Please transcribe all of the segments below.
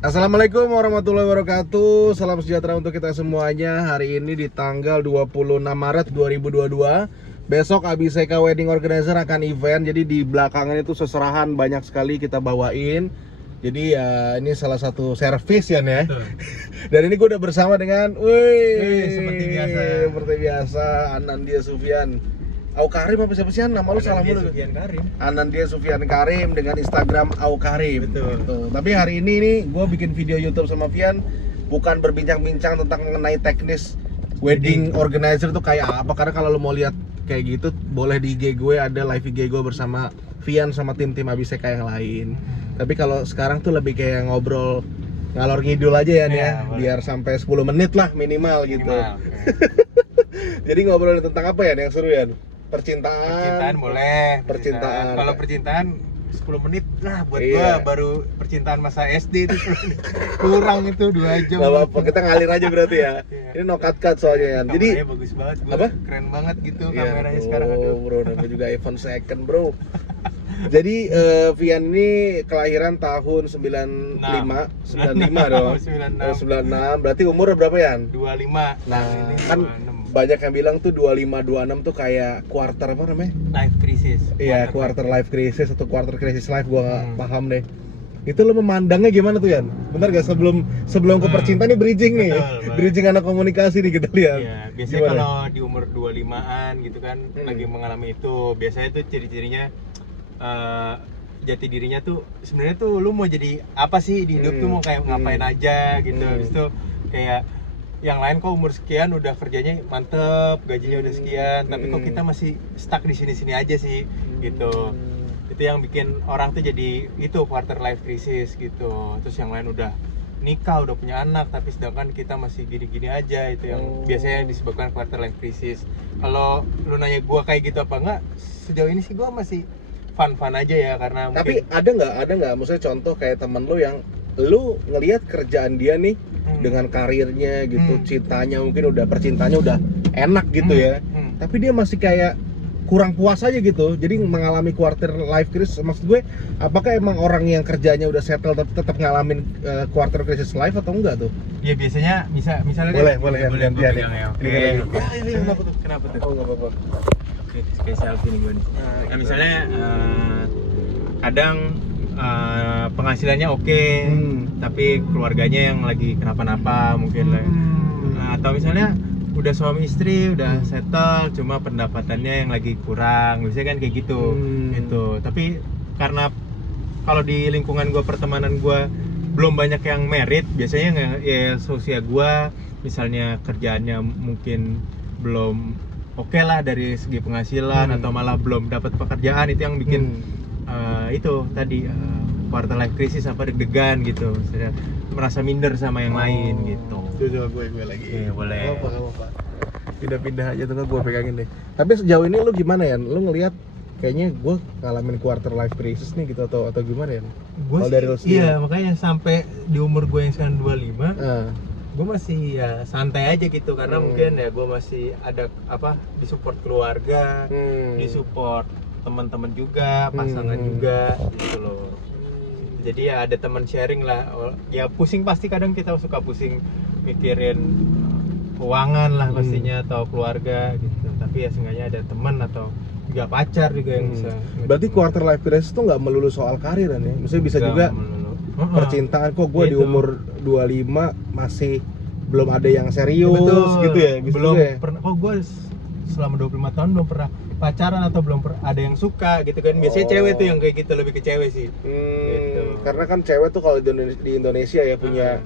Assalamualaikum warahmatullahi wabarakatuh. Salam sejahtera untuk kita semuanya. Hari ini di tanggal 26 Maret 2022. Besok Abiseka Wedding Organizer akan event. Jadi di belakangnya itu seserahan banyak sekali kita bawain. Jadi ya ini salah satu servis ya nih. Dan ini gue udah bersama dengan seperti biasa Anandia Sufyan. Karim apa siapa sih? Nama lu salah mulu. Sufyan Karim. Anandia Sufyan Karim dengan Instagram Karim. Betul. Gitu. Tapi hari ini nih gue bikin video YouTube sama Vian bukan berbincang-bincang tentang mengenai teknis wedding organizer tuh kayak apa. Karena kalau lu mau lihat kayak gitu boleh di IG gue, ada live IG gue bersama Vian sama tim-tim Abiseka yang lain. Tapi kalau sekarang tuh lebih kayak ngobrol ngalor ngidul aja ya nih ya. Biar sampai 10 menit lah minimal gitu. Jadi ngobrol tentang apa ya yang seru ya? Percintaan boleh. Percintaan. Kalau percintaan 10 menit lah buat Iya. gua baru percintaan masa SD itu kurang itu 2 jam. Gak apa-apa, kita ngalir aja berarti ya. Ini no cut soalnya ya. Jadi kameranya bagus banget gua. apa? Keren banget gitu ya, kameranya sekarang aduh. bro, namanya juga iPhone second bro. Jadi Vian ini kelahiran tahun 95 dong. 96. Berarti umur berapa ya? 25. Nah, ini kan 26. banyak yang bilang tuh 25 26 tuh kayak quarter apa namanya? Life crisis. Iya, quarter life crisis atau quarter crisis life, gua nggak paham deh. Itu lo memandangnya gimana tuh Yan? Bener gak sebelum ke percintaan nih bridging nih? Betul. Bridging anak komunikasi nih kita lihat. Iya, biasanya kalau di umur 25-an gitu kan lagi mengalami itu, biasanya tuh ciri-cirinya jati dirinya tuh sebenarnya tuh lu mau jadi apa sih di hidup tuh, mau kayak ngapain aja gitu. Habis itu kayak yang lain kok umur sekian udah kerjanya mantep, gajinya udah sekian, tapi kok kita masih stuck di sini-sini aja sih gitu. Itu yang bikin orang tuh jadi itu quarter life crisis gitu. Terus yang lain udah nikah, udah punya anak, tapi sedangkan kita masih gini-gini aja. Itu yang biasanya disebabkan quarter life crisis. Kalau lu nanya gua kayak gitu apa enggak, sejauh ini sih gua masih fun-fun aja ya, karena Tapi mungkin ada nggak maksudnya contoh kayak temen lu yang lu ngelihat kerjaan dia nih dengan karirnya gitu, cintanya mungkin udah percintaannya udah enak gitu ya. Tapi dia masih kayak kurang puas aja gitu. Jadi mengalami quarter life crisis. Maksud gue, apakah emang orang yang kerjanya udah settle tetap ngalamin quarter crisis life atau enggak tuh? ya biasanya misalnya Boleh gua yang pegang ya. ya. Oke. Kenapa tuh? Kenapa tuh? Oh, enggak apa-apa. Oke, kayak selfie nih gue nih. Nah, misalnya kadang penghasilannya oke, tapi keluarganya yang lagi kenapa-napa mungkin lah. Nah, atau misalnya udah suami istri, udah settle, cuma pendapatannya yang lagi kurang, biasanya kan kayak gitu. Gitu. Tapi karena kalau di lingkungan gue, pertemanan gue belum banyak yang merit, biasanya ya seusia gue, misalnya kerjaannya mungkin belum oke lah dari segi penghasilan, atau malah belum dapat pekerjaan, itu yang bikin itu tadi quarter life crisis, apa deg-degan gitu, sudah merasa minder sama yang lain gitu. Coba gue lagi. Iya, boleh. Apa. Pindah-pindah aja tuh, gue pegangin deh. Tapi sejauh ini lu gimana ya? Lu ngelihat kayaknya gue ngalamin quarter life crisis nih gitu, atau gimana ya? Gue dari lu sendiri? iya, makanya sampai di umur gue yang sekarang 25, gue masih ya santai aja gitu, karena mungkin ya gue masih ada apa, disupport keluarga, disupport teman-teman juga, pasangan juga gitu loh. Jadi ya ada teman sharing lah. Ya pusing, pasti kadang kita suka pusing mikirin keuangan lah pastinya, atau keluarga gitu. Tapi ya seenggaknya ada teman atau juga pacar juga yang bisa. Berarti quarter life crisis tuh nggak melulu soal karir kan ya? Maksudnya bisa juga percintaan. Kok gue di umur 25 masih belum ada yang serius gitu ya? Bisa belum juga ya? pernah. Kok gue selama 25 tahun belum pernah pacaran atau belum ada yang suka gitu kan. Biasanya cewek tuh yang kayak gitu, lebih ke cewek sih. Gitu. Karena kan cewek tuh kalau di Indonesia ya punya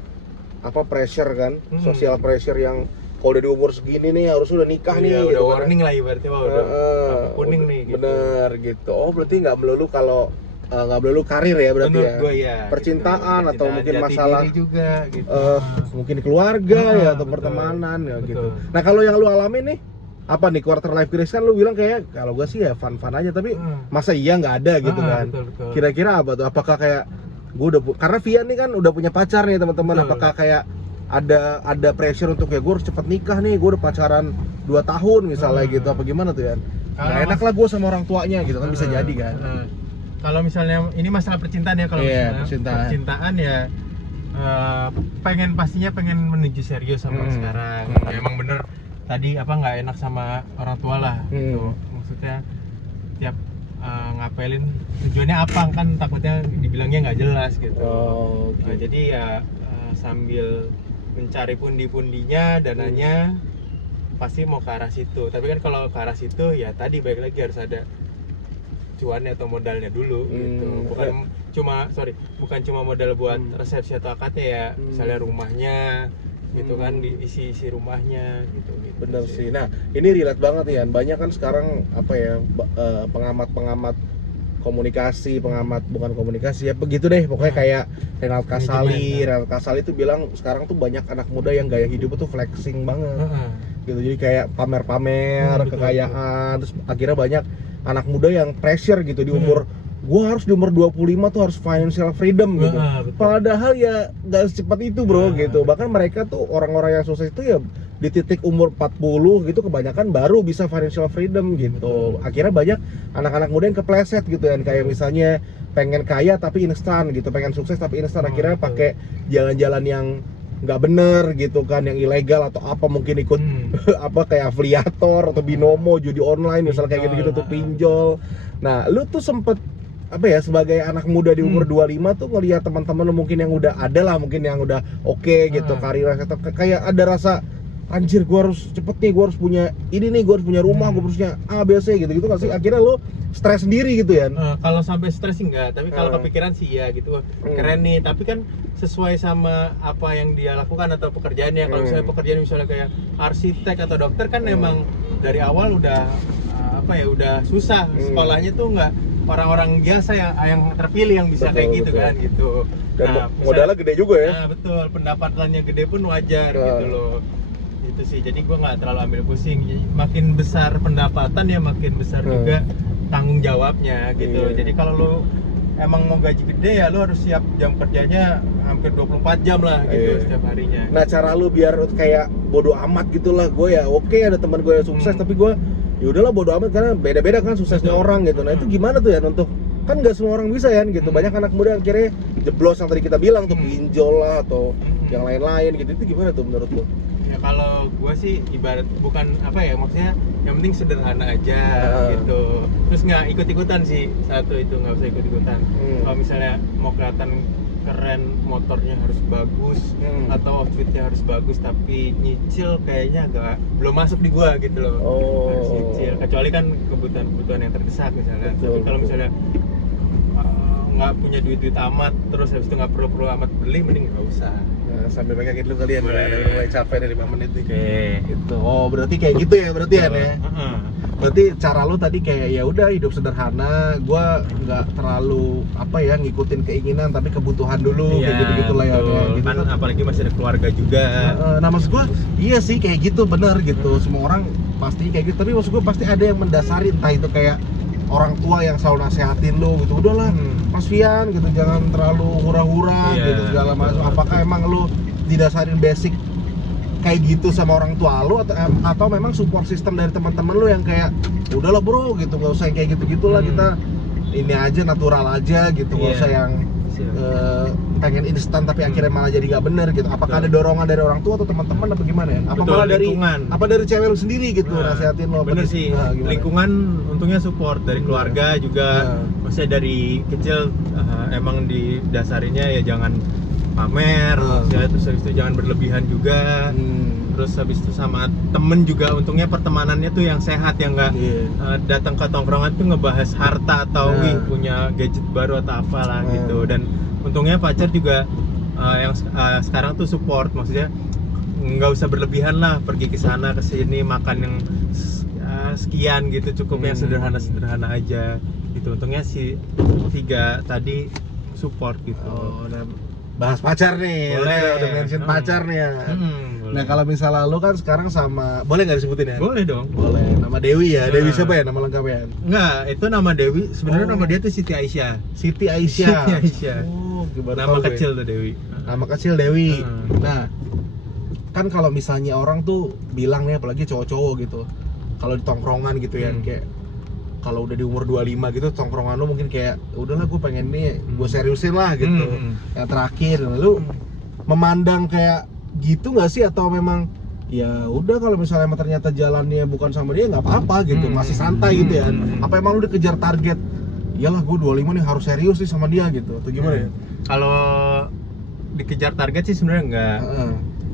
apa, pressure kan, social pressure yang kalau udah di umur segini nih harus udah nikah nih. Udah gitu warning lah ibaratnya, udah kuning nih gitu. Bener gitu. Oh berarti nggak melulu kalau nggak melulu karir ya berarti. Menurut ya. gue ya. Percintaan gitu. atau mungkin jati masalah diri juga gitu. mungkin keluarga ya, atau betul. pertemanan ya Betul. gitu. Nah kalau yang lu alami nih apa nih quarter life crisis, kan lu bilang kayak kalau gue sih ya fun aja, tapi masa iya nggak ada gitu kan? Betul. Kira-kira apa tuh? Apakah kayak gue udah karena Vian nih kan udah punya pacar nih teman-teman, apakah kayak ada pressure untuk ya gue harus cepet nikah nih, gue udah pacaran 2 tahun misalnya gitu, apa gimana tuh ya? Nggak enak lah gue sama orang tuanya gitu kan, bisa jadi kan? Kalau misalnya ini masalah percintaan ya, kalau misalnya percintaan ya pastinya pengen menuju serius sama sekarang. Ya, emang bener tadi nggak enak sama orang tua lah gitu. Maksudnya tiap ngapelin tujuannya apa kan, takutnya dibilangnya nggak jelas gitu. Nah, jadi ya sambil mencari pundi-pundinya, dananya pasti mau ke arah situ. Tapi kan kalau ke arah situ ya tadi balik lagi harus ada cuannya atau modalnya dulu gitu. Bukan cuma modal buat resepsi atau akadnya ya, misalnya rumahnya gitu kan, diisi rumahnya gitu. Bener sih. Nah, ini relate banget ya. Banyak kan sekarang pengamat komunikasi, bukan komunikasi ya, begitu deh. Pokoknya kayak Renald Kasali itu bilang sekarang tuh banyak anak muda yang gaya hidup tuh flexing banget. Gitu. Jadi kayak pamer-pamer kekayaan, terus akhirnya banyak anak muda yang pressure gitu di umur gua harus di umur 25 tuh harus financial freedom gitu. Padahal ya gak secepat itu bro gitu. Bahkan mereka tuh orang-orang yang sukses itu ya di titik umur 40 gitu kebanyakan baru bisa financial freedom gitu. Akhirnya banyak anak-anak muda yang kepleset gitu kan, kayak misalnya pengen kaya tapi instan gitu, pengen sukses tapi instan, akhirnya pakai jalan-jalan yang nggak bener gitu kan, yang ilegal atau apa, mungkin ikut kayak afiliator atau binomo, judi online misalnya kayak gitu-gitu tuh, pinjol. Nah, lu tuh sempet sebagai anak muda di umur 25 tuh ngelihat teman-teman lu mungkin yang udah ada lah, mungkin yang udah oke gitu karirnya, atau kayak ada rasa anjir gua harus cepet nih, gua harus punya ini nih, gua harus punya rumah, gua harus punya A, B, C gitu nggak sih? Akhirnya lo stres sendiri gitu ya? Kalau sampai stres sih enggak, tapi kalau kepikiran sih ya gitu, keren nih, tapi kan sesuai sama apa yang dia lakukan atau pekerjaannya. Kalau misalnya pekerjaan misalnya kayak arsitek atau dokter kan memang dari awal udah udah susah, sekolahnya tuh nggak orang-orang biasa yang terpilih yang bisa kayak gitu kan gitu. Dan modalnya gede juga ya? Nah betul, pendapatannya gede pun wajar gitu loh. Itu sih, jadi gue nggak terlalu ambil pusing. Makin besar pendapatan ya makin besar juga tanggung jawabnya gitu. Jadi kalau lo emang mau gaji gede ya lo harus siap jam kerjanya hampir 24 jam lah gitu setiap harinya. Nah, cara lu biar kayak bodo amat gitulah, gue ya oke, ada teman gue yang sukses tapi gue ya udahlah bodo amat, karena beda-beda kan suksesnya orang gitu. Nah, itu gimana tuh ya untuk, kan nggak semua orang bisa ya gitu. Banyak anak muda yang akhirnya jeblos yang tadi kita bilang tuh, pinjol lah atau yang lain-lain gitu. Itu gimana tuh menurut lu? Ya kalau gue sih ibarat bukan maksudnya yang penting sederhana aja gitu. Terus nggak ikut-ikutan sih, satu itu nggak usah ikut-ikutan. Kalau misalnya mau kelihatan keren, motornya harus bagus atau outfitnya harus bagus, tapi nyicil kayaknya belum masuk di gua gitu loh. Harus nyicil, kecuali kan kebutuhan yang terdesak misalnya. Tapi kalau misalnya nggak punya duit amat, terus habis itu nggak perlu amat beli, mending nggak usah. Nah, sambil pegangin dulu kalian, mulai capek dari 5 menit nih. Gitu. Oh, berarti kayak gitu ya berarti ya? Berarti cara lu tadi kayak ya udah hidup sederhana, gua nggak terlalu ngikutin keinginan, tapi kebutuhan dulu, kayak gitu-gitu lah ya. Gitu kan, apalagi masih ada keluarga juga. Nah, maksud gua iya sih kayak gitu, bener gitu. Semua orang pasti kayak gitu, tapi maksud gua pasti ada yang mendasari, entah itu kayak orang tua yang selalu nasehatin lo gitu, udahlah Mas Fian gitu, jangan terlalu hura-hura gitu segala macam. Apakah emang lo didasarin basic kayak gitu sama orang tua lo, atau memang support system dari teman-teman lo yang kayak udahlah bro gitu, nggak usah yang kayak gitu-gitulah, kita ini aja natural aja gitu, nggak usah yang pengen instan tapi akhirnya malah jadi nggak bener gitu. Apakah ada dorongan dari orang tua atau teman-teman apa gimana ya? Apa malah dari lingkungan, apa dari cewek lu sendiri gitu nasihatin lo? Bener sih, lingkungan untungnya support dari keluarga juga. Maksudnya dari kecil emang didasarinya ya jangan pamer, terus habis itu jangan berlebihan juga. Terus habis itu sama temen juga, untungnya pertemanannya tuh yang sehat, yang nggak datang ke tongkrongan tuh ngebahas harta atau punya gadget baru atau apalah gitu. Dan untungnya pacar juga yang sekarang tuh support, maksudnya nggak usah berlebihan lah, pergi ke sana ke sini makan yang sekian gitu, cukup yang sederhana aja gitu. Untungnya si 3 tadi support gitu. Bahas pacar nih, udah mention pacar nih ya. Nah, kalau misalnya lo kan sekarang sama, boleh nggak disebutin ya? Boleh dong. Boleh. Nama Dewi ya? Dewi siapa ya nama lengkapnya? Enggak, itu nama Dewi. Sebenarnya nama dia tuh Siti Aisyah. Siti Aisyah. Siti Aisyah. Oh, nama kecil tuh Dewi. Nama kecil Dewi. Nah, kan kalau misalnya orang tuh bilang nih, apalagi cowok-cowok gitu, kalau di tongkrongan gitu ya, kayak kalau udah di umur 25 gitu, tongkrongan lu mungkin kayak udahlah gue pengen nih, gue seriusin lah gitu. Yang terakhir, lu memandang kayak gitu nggak sih, atau memang ya udah kalau misalnya emang ternyata jalannya bukan sama dia nggak apa-apa gitu, masih santai gitu ya? Apa emang lu dikejar target? Iyalah gue 25 nih harus serius sih sama dia gitu, atau gimana ya? Kalau dikejar target sih sebenarnya enggak.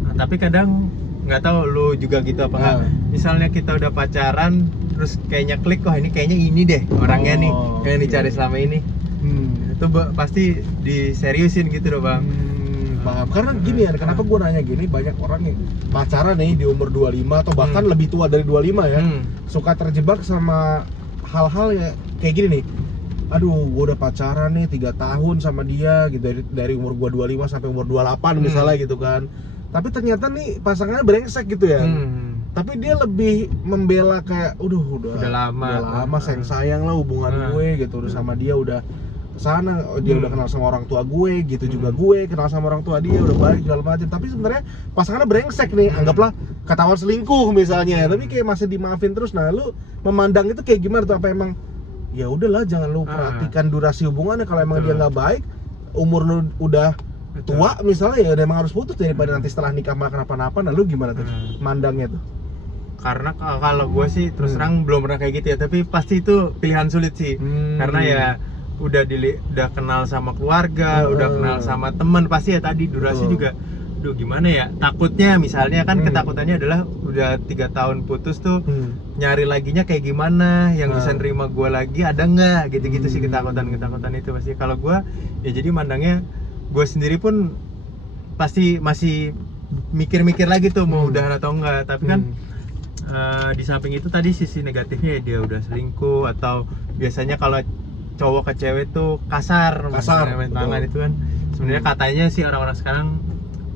Nah, tapi kadang nggak tahu lu juga gitu apa enggak. Misalnya kita udah pacaran terus kayaknya klik, oh ini kayaknya ini deh orangnya nih yang dicari selama ini. Itu pasti diseriusin gitu loh bang. Paham. Karena gini ya, kenapa gue nanya gini, banyak orang nih pacaran nih di umur 25 atau bahkan lebih tua dari 25 ya, suka terjebak sama hal-hal ya kayak gini nih. Aduh, gue udah pacaran nih 3 tahun sama dia gitu, dari umur gue 25 sampai umur 28 misalnya gitu kan. Tapi ternyata nih pasangannya brengsek gitu ya. Tapi dia lebih membela kayak udah lama sayang lah hubungan gue gitu, udah sama dia udah kesana, dia udah kenal sama orang tua gue gitu, juga gue kenal sama orang tua dia, udah baik segala macam. Tapi sebenarnya pasangannya brengsek nih, anggaplah ketahuan selingkuh misalnya, tapi kayak masih dimaafin terus. Nah, lu memandang itu kayak gimana tuh? Apa emang ya udahlah, jangan lu perhatikan durasi hubungannya, kalau emang dia nggak baik, umur lu udah tua misalnya, ya udah emang harus putus daripada nanti setelah nikah malah kenapa-napa. Nah, lu gimana tuh mandangnya tuh? Karena kalau gue sih terus terang belum pernah kayak gitu ya, tapi pasti itu pilihan sulit sih. Karena ya udah kenal sama keluarga, udah kenal sama teman, pasti ya tadi durasi juga. Duh gimana ya, takutnya misalnya kan ketakutannya adalah udah 3 tahun putus tuh, nyari laginya kayak gimana, yang bisa nerima gue lagi ada nggak, gitu-gitu sih ketakutan itu pasti. Kalau gue ya jadi mandangnya, gue sendiri pun pasti masih mikir-mikir lagi tuh mau udahan atau enggak. Tapi kan di samping itu tadi sisi negatifnya ya, dia udah selingkuh, atau biasanya kalau cowok ke cewek tuh kasar main tangan, itu kan sebenarnya katanya sih orang-orang sekarang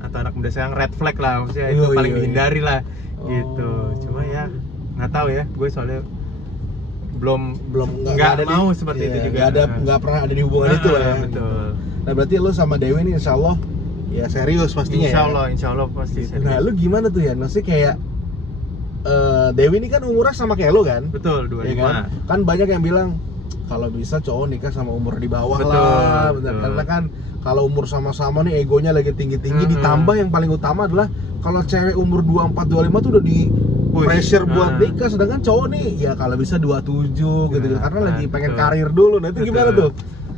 atau anak muda sekarang red flag lah, maksudnya itu paling dihindari lah gitu. Cuma ya nggak tahu ya, gue soalnya belum nggak mau seperti itu juga, nggak pernah ada di hubungan itu lah ya. Betul. Nah, berarti lu sama Dewi nih insya Allah ya serius pastinya. Insya Allah pasti serius. Nah, lu gimana tuh ya, maksudnya kayak Dewi ini kan umurnya sama kayak lu kan? Betul, 25 ya kan banyak yang bilang kalau bisa cowok nikah sama umur di bawah. Betul, lah, bener. Karena kan kalau umur sama-sama nih egonya lagi tinggi-tinggi, ditambah yang paling utama adalah kalau cewek umur 24 25 tuh udah di pressure buat nikah, sedangkan cowok nih ya kalau bisa 27 gitu, karena lagi pengen karir dulu. Nah, itu gimana tuh?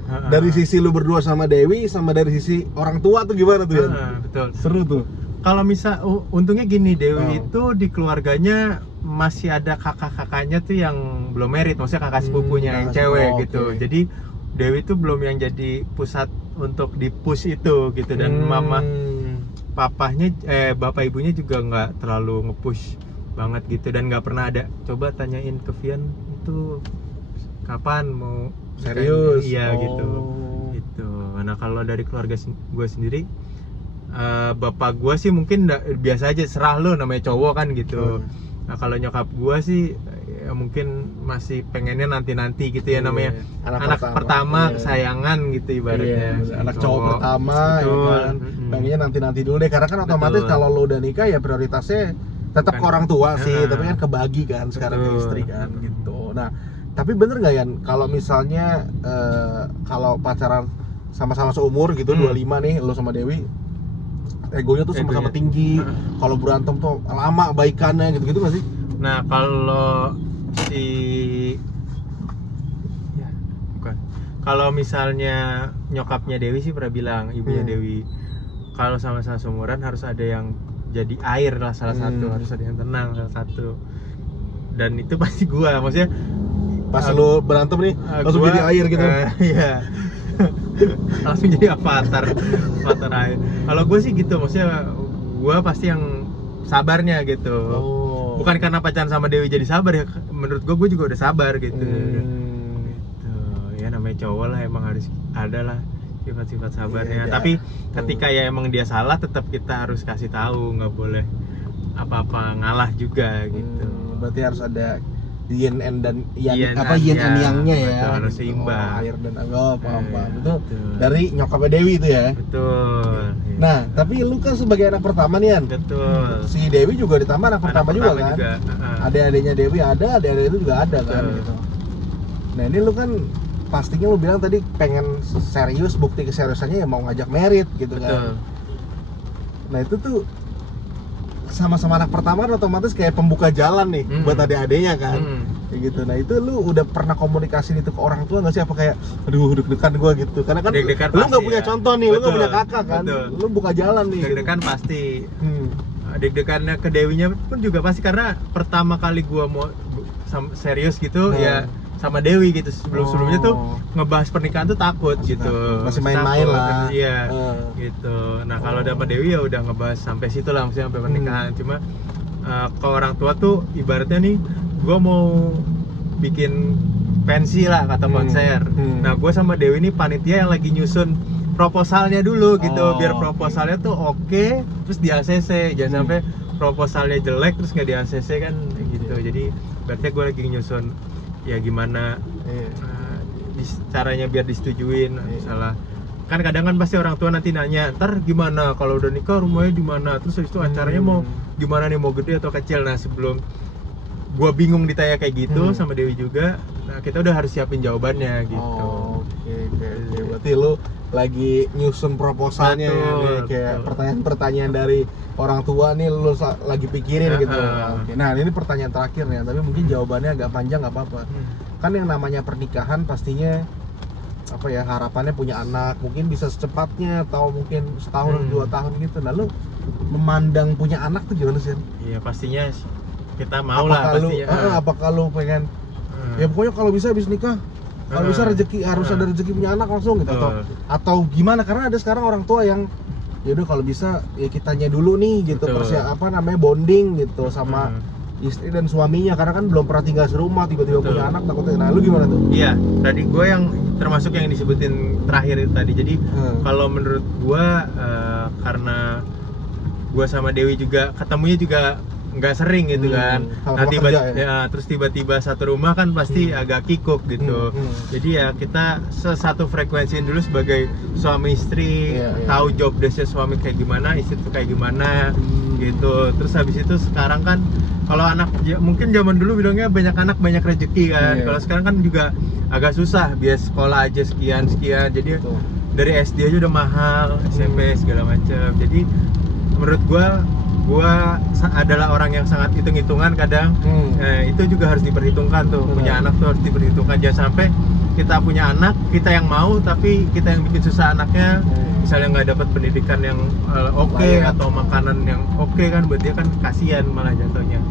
Dari sisi lu berdua sama Dewi, sama dari sisi orang tua tuh gimana tuh ya? Betul. Seru tuh. Kalau misal untungnya gini, Dewi itu di keluarganya masih ada kakak-kakaknya tuh yang belum married, maksudnya kakak sepupunya yang cewek gitu. Jadi Dewi tuh belum yang jadi pusat untuk di-push itu gitu, dan mama papahnya bapak ibunya juga nggak terlalu nge-push banget gitu, dan nggak pernah ada coba tanyain ke Vian itu kapan mau serius. Iya gitu. Nah, kalau dari keluarga gue sendiri, bapak gue sih mungkin biasa aja, serah lo namanya cowok kan gitu. Nah, kalau nyokap gue sih ya mungkin masih pengennya nanti gitu ya, namanya anak pertama kesayangan gitu ibaratnya. Anak cowok pertama ya kan. Pengennya nanti dulu deh, karena kan otomatis kalau lo udah nikah ya prioritasnya tetap ke orang tua sih, tapi kan kebagi kan sekarang ke istri kan gitu. Nah, tapi bener nggak Yan, kalau misalnya kalau pacaran sama-sama seumur gitu, 25 nih lo sama Dewi, egonya tuh sama-sama tinggi, kalau berantem tuh lama baikannya gitu nggak sih? Nah, kalau kalau misalnya nyokapnya Dewi sih pernah bilang, ibunya Dewi, kalau sama-sama seumuran harus ada yang jadi air lah, salah satu harus ada yang tenang, salah satu. Dan itu pasti gua, maksudnya pas lu berantem nih langsung jadi air gitu. Iya. Langsung jadi avatar air. Kalau gue sih gitu, maksudnya gue pasti yang sabarnya gitu. Bukan karena pacaran sama Dewi jadi sabar ya, menurut gue juga udah sabar gitu. Gitu. Ya namanya cowok lah, emang harus ada lah sifat-sifat sabarnya. Tapi ketika ya emang dia salah, tetap kita harus kasih tahu, nggak boleh apa-apa ngalah juga gitu. Berarti harus ada yin and yang-nya ya, harus seimbang. Air dan paham. Itu dari nyokapnya Dewi itu ya. Betul. Nah, tapi lu kan sebagai anak pertama nih, Yan. Betul. Si Dewi juga ditambah anak pertama juga kan. Adik-adiknya Dewi ada, adik-adik itu juga ada kan gitu. Nah, ini lu kan pastinya lu bilang tadi pengen serius, bukti keseriusannya ya mau ngajak merit gitu. Betul. Kan. Nah itu tuh sama-sama anak pertama kan otomatis kayak pembuka jalan nih buat adik-adiknya kan. Kayak gitu. Nah itu lu udah pernah komunikasi itu ke orang tua nggak sih? Apa kayak aduh deg-degan gua gitu? Karena kan Deg-degan lu nggak pasti punya ya. contoh nih, lu nggak Betul, punya kakak kan, betul. lu buka jalan nih. Deg-degan pasti. Hmm. Deg-degannya ke Dewinya pun juga pasti karena pertama kali gua mau serius gitu ya sama Dewi gitu. Sebelumnya tuh ngebahas pernikahan tuh takut gitu. Masih main-main Takut, lah. Iya. Gitu. Nah, kalau udah sama Dewi ya udah ngebahas sampai situ lah, maksudnya sampai pernikahan. Cuma ke orang tua tuh ibaratnya nih gua mau bikin pensi lah kata konser. Nah, gue sama Dewi ini panitia yang lagi nyusun proposalnya dulu gitu, biar proposalnya tuh oke, terus di ACC. Jangan sampai proposalnya jelek terus nggak di ACC kan gitu. Jadi berarti gue lagi nyusun ya gimana caranya biar disetujuin. Misalnya kan kadang kan pasti orang tua nanti nanya, ntar gimana kalau udah nikah rumahnya di mana, terus habis itu acaranya mau gimana nih, mau gede atau kecil. Nah, sebelum gua bingung ditanya kayak gitu sama Dewi juga, nah kita udah harus siapin jawabannya gitu. Oke. Berarti lu lagi nyusun proposalnya ya, nih, kayak pertanyaan-pertanyaan dari orang tua nih lu lagi pikirin gitu. Oke. Nah ini pertanyaan terakhir nih, tapi mungkin jawabannya agak panjang nggak apa-apa. Kan yang namanya pernikahan pastinya apa ya, harapannya punya anak, mungkin bisa secepatnya atau mungkin setahun atau 2 tahun gitu. Nah lu memandang punya anak tuh gimana sih? Iya pastinya kita mau lah pastinya. Apakah lu pengen ya pokoknya kalau bisa habis nikah, kalau bisa rezeki harus ada rezeki punya anak langsung gitu, atau gimana? Karena ada sekarang orang tua yang ya udah kalau bisa ya kitanya dulu nih gitu, bonding gitu sama istri dan suaminya, karena kan belum pernah tinggal serumah, tiba-tiba punya anak takutnya. Nah lu gimana tuh? Iya, tadi gue yang termasuk yang disebutin terakhir itu tadi. Jadi kalau menurut gue karena gue sama Dewi juga ketemunya juga nggak sering gitu kan. Nah terus tiba-tiba satu rumah kan pasti agak kikuk gitu. Jadi ya kita satu frekuensiin dulu sebagai suami istri, tahu job desknya suami kayak gimana, istri tuh kayak gimana gitu. Terus habis itu sekarang kan kalau anak ya, mungkin zaman dulu bilangnya banyak anak banyak rezeki kan. Kalau sekarang kan juga agak susah, biaya sekolah aja sekian. Jadi dari SD aja udah mahal, SMP segala macam. Jadi menurut gua adalah orang yang sangat hitung-hitungan kadang. Itu juga harus diperhitungkan tuh. Punya anak tuh harus diperhitungkan. Jangan sampai kita punya anak, kita yang mau tapi kita yang bikin susah anaknya. Misalnya nggak dapat pendidikan yang oke, atau makanan yang oke kan, buat dia kan kasihan malah jatuhnya.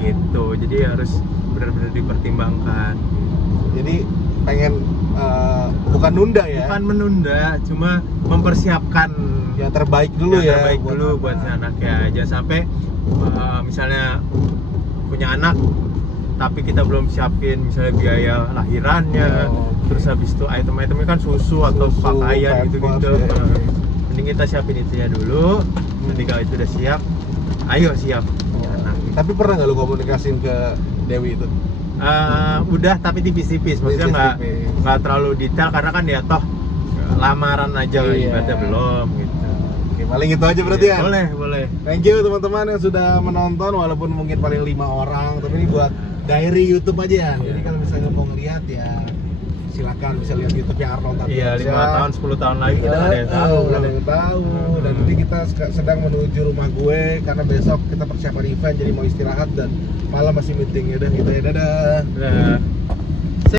Gitu. Jadi harus benar-benar dipertimbangkan. Jadi pengen bukan nunda ya? Bukan menunda, cuma mempersiapkan yang terbaik dulu yang terbaik dulu buat si anaknya. Jangan sampai misalnya punya anak tapi kita belum siapin misalnya biaya lahirannya, terus habis itu item-itemnya kan susu atau pakaian gitu-gitu. Mending kita siapin itu ya dulu. Ketika itu udah siap, ayo siap punya anak. Tapi pernah nggak lu komunikasiin ke Dewi itu? Udah, tapi tipis-tipis, maksudnya nggak terlalu detail karena kan ya toh lamaran aja ibaratnya belum gitu. Oke, paling itu aja berarti ya? Boleh. Thank you teman-teman yang sudah menonton, walaupun mungkin paling 5 orang, tapi ini buat diary YouTube aja ya. Jadi kalau misalnya mau ngeliat ya silakan bisa lihat YouTube-nya Arnold Tanpa. Iya, 5 tahun 10 tahun lagi kita nggak ada yang tahu. Dan nanti kita sedang menuju rumah gue karena besok kita persiapan event, jadi mau istirahat dan malam masih meeting. Ya udah gitu ya, dadah.